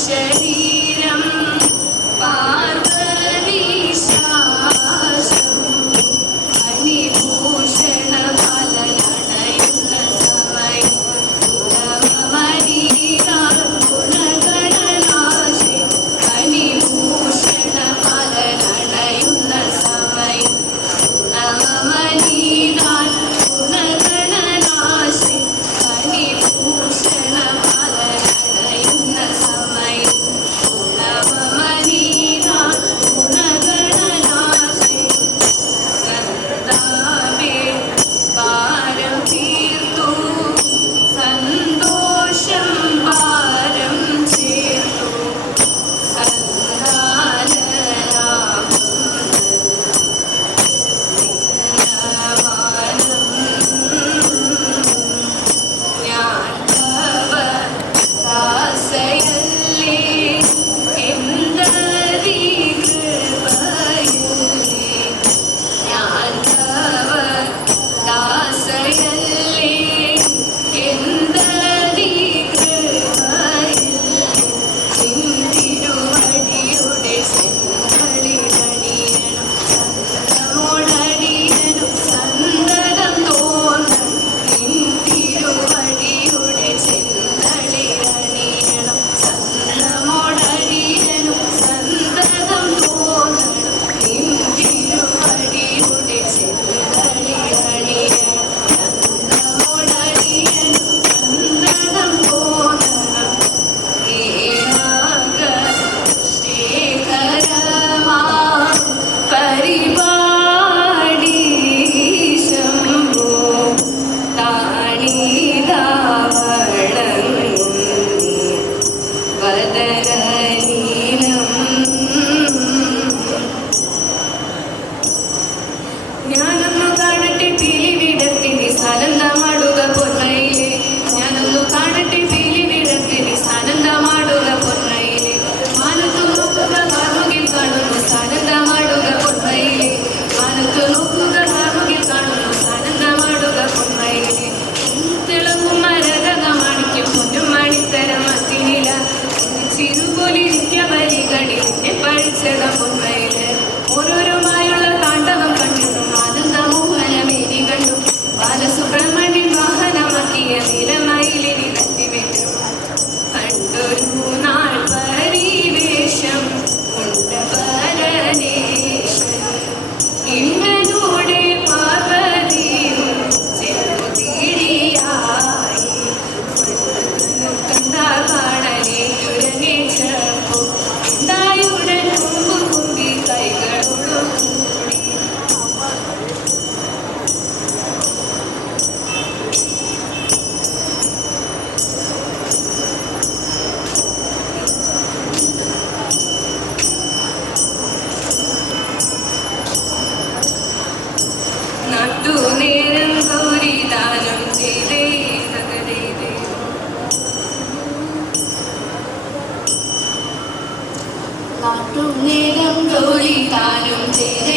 ശരീരം പാർവതീശാശം മണിഭൂഷണ ഫലനടയുന്ന സമയം ഗുണഗണനാശി മണിഭൂഷണ ഫലനടയുന്ന സമയം നവമനീതാൻ ഗുണഗണനാശി മണിഭൂഷണ ഫലനടയുന്ന സമയം നവമനീതാൻ ഗുണഗണനാശി സന്താപേ പാരം തീർത്തു സന്തോഷം പാരം ചേർത്തു സന്താനലാഭം ഞാൻ ഭവദാസയല്ലേ എന്തരീ കൃപയല്ലേ ഞാൻ ഭവദാസയല്ലേ എന്തരീ കൃപയല്ലേ നിൻ തിരുവടിയുടെ ചെങ്കലിലടിയണം സന്തമോടടിയണം സന്തതം തോന്നണം നിൻ തിരുവടിയുടെ ചെങ്കലിലടിയണം സന്തമോടടിയണം സന്തതം തോന്നണം നിൻ തിരുവടിയുടെ ചെങ്കലിലടിയണം സന്തമോടടിയണം സന്തതം തോന്നണം ഏനാഗ ശേഖരമാ പരിപാടി ശംഭോ താണീതാവളങ്ങി വദനനീനം ഞാനൊന്നു കാണട്ടെ പീലിവിടർത്തിനി സാനന്ദമാടുക പൊന്മയിലെ ഞാനൊന്നു കാണട്ടെ പീലിവിടർത്തിനി സാനന്ദമാടുക പൊന്മയിലെ മാനത്തു നോക്കുക കാർമുകിൽ കാണുന്നു സാനന്ദമാടുക പൊന്മയിലെ മാനത്തു നോക്കുക കാർമുകിൽ കാണുന്നു സാനന്ദമാടുക പൊന്മയിലെ തിളങ്ങും മരതക മാണിക്യം പൊന്നും മണിത്തരം അത്തിനില ചിരുപോലിരിക്ക വരികളിൽ എന്നെ പഠിച്ചത പൊന്മയിലെ ഓരോരോമായുള്ള താണ്ഡവം കണ്ടിട്ടും ആനന്ദമോഹനമേനി കണ്ടു ബാലസുബ്രഹ്മണ്യൻ വാഹനമാക്കിയ നീലമയിലിനി തട്ടിവിട്ടു കണ്ടൊരു നാൾ പരിവേഷം ഉണ്ട് പരനേശൻ ഇന്ദ്രനൂടെ പാർവതിയും ചെറുതിരിയായി കണ്ടാൽ പാടലേറ്റുരനെ ചേർപ്പു ഉണ്ടായുടൻ കുമ്പു കുമ്പി കൈകളോടു കൂടി നട്ടുനേരം ഗൗരിദാനം ചെയ്തേ തകതേ നാട്ടുനേരം ഗൗരിദാനം ചെയ്തേ